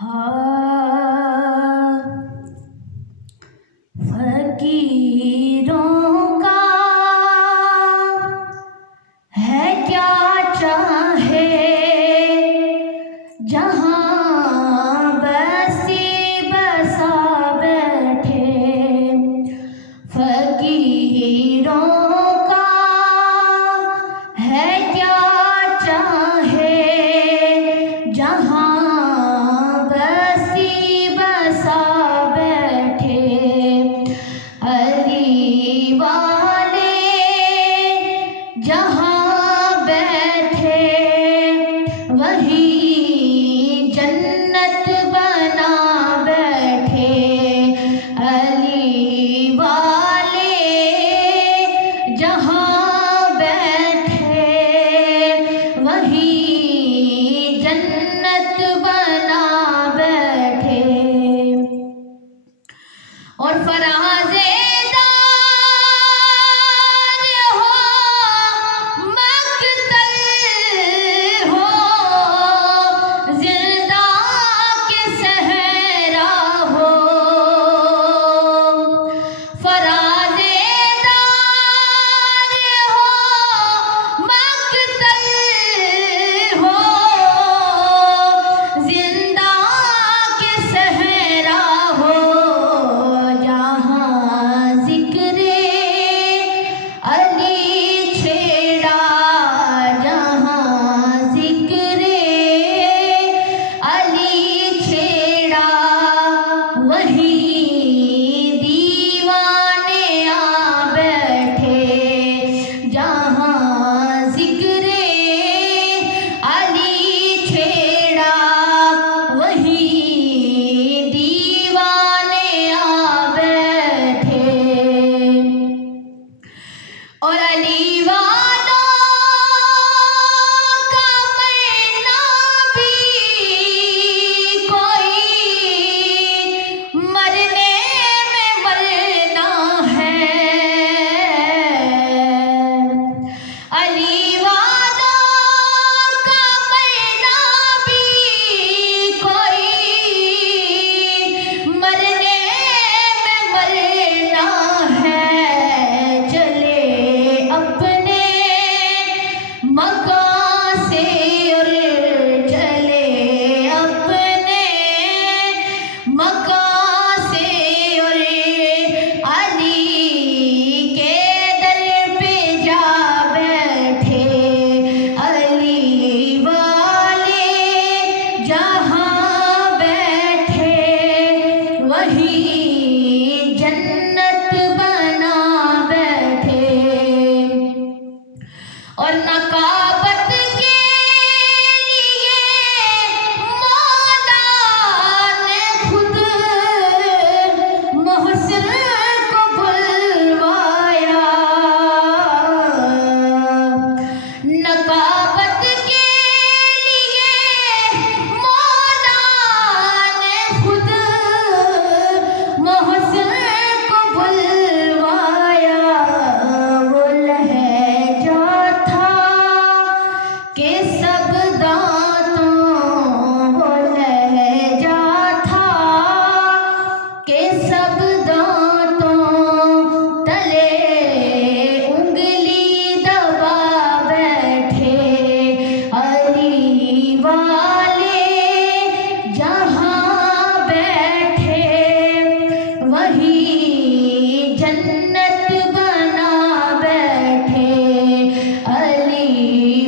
ہاں فقیروں کا ہے کیا چاہے جہاں بسی بسا بیٹھے فقیروں کا ہے کیا چاہے جہاں بسی بسا بیٹھے علی والے جہاں بیٹھے وہی جنت بنا بیٹھے علی والے جہاں بیٹھے وہی جنت بنا بیٹھے اور فراز دار ہو مقتل ہو زندہ کے صحرا ہو فراز دار ہو مقتل ہو زندہ کے صحرا ہو جہاں ذکر علی چھیڑا جہاں ذکر علی چھیڑا وہی دیوانے آ بیٹھے جہاں ذکر علی چھیڑا وہی دیوانے آ بیٹھے اور علی والوں کا مرنا بھی کوئی مرنے میں مرنا ہے علی والوں کا مرنا بھی کوئی مرنے میں مرنا ہے چلے اپنے مکان سے اور چلے اپنے مکان سے اور علی کے در پہ جا بیٹھے علی والے جہاں بیٹھے وہی جنت بنا بیٹھے اور نقابت کے لیے مولا نے خود محسن کو بلوایا نقابت کے لیے مولا نے خود محسن کو بلوایا وہ لہجہ تھا کہ سب دانتوں وہ لہجہ تھا کہ سب دانتوں تلے انگلی دبا بیٹھے علی والے جہاں بیٹھے وہی جنت بنا بیٹھے علی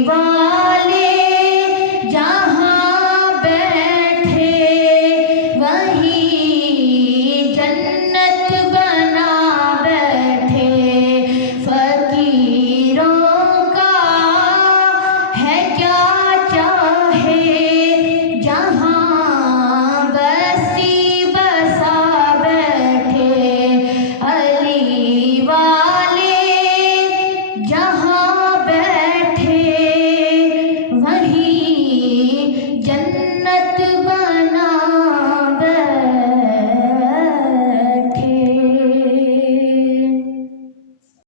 والے جہاں بیٹھے وہی جنت بنا بیٹھے فقیروں کا ہے کیا چاہے